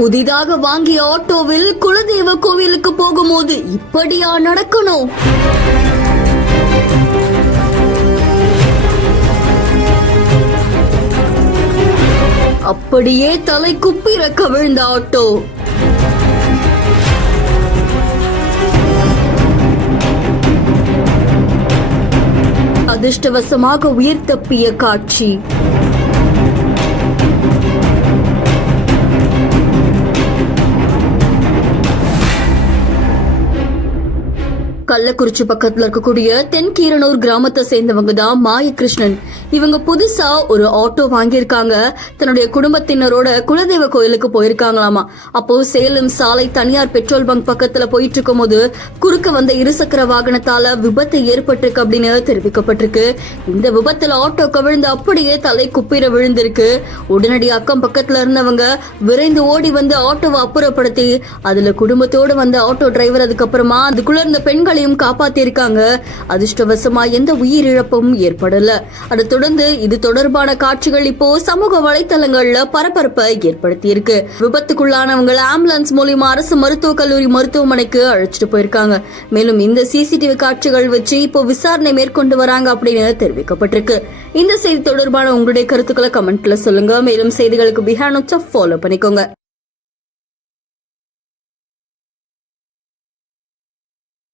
புதிதாக வாங்கிய ஆட்டோவில் குலதெய்வ கோவிலுக்கு போகும்போது இப்படியா நடக்கணும்? அப்படியே தலை குப்பிர கவிழ்ந்த ஆட்டோ. அதிர்ஷ்டவசமாக உயிர் தப்பிய காட்சி. கள்ளக்குறிச்சி பக்கத்துல இருக்கக்கூடிய தென்கீரனூர் கிராமத்தை சேர்ந்தவங்க தான் மாயகிருஷ்ணன். இவங்க புதுசா ஒரு ஆட்டோ வாங்கியிருக்காங்க. தன்னுடைய குடும்பத்தினரோட குலதெய்வ கோயிலுக்கு போயிருக்காங்களாமா. அப்போ சேலம் சாலை தனியார் பெட்ரோல் பங்க் பக்கத்துல போயிட்டு இருக்கும் போது குறுக்க வந்த இருசக்கர வாகனத்தால விபத்து ஏற்பட்டிருக்கு அப்படின்னு தெரிவிக்கப்பட்டிருக்கு. இந்த விபத்துல ஆட்டோ கவிழ்ந்து அப்படியே தலை குப்பிர விழுந்திருக்கு. உடனடி அக்கம் பக்கத்துல இருந்தவங்க விரைந்து ஓடி வந்து ஆட்டோவை அப்புறப்படுத்தி அதுல குடும்பத்தோடு வந்த ஆட்டோ டிரைவர் அதுக்கப்புறமா அதுக்குள்ள இருந்த பெண்களையும் காப்பாத்திருக்காங்க. அதிர்ஷ்டவசமா எந்த உயிரிழப்பும் ஏற்படல. அதை தொடர்ந்து இது தொடர்பான காட்சிகள் இப்போ சமூக வலைதளங்கள்ல பரபரப்பை ஏற்படுத்தி இருக்கு. விபத்துக்குள்ளானவங்களை ஆம்புலன்ஸ் மூலியமா அரசு மருத்துவக் கல்லூரி மருத்துவமனைக்கு அழைச்சிட்டு போயிருக்காங்க. மேலும் இந்த சிசிடிவி காட்சிகள் வச்சு இப்போ விசாரணை மேற்கொண்டு வராங்க அப்படின்னு தெரிவிக்கப்பட்டிருக்கு. இந்த செய்தி தொடர்பான உங்களுடைய கருத்துக்களை கமெண்ட்ல சொல்லுங்க. மேலும் செய்திகளுக்கு பிஹாண்ட் ஃபாலோ பண்ணிக்கோங்க.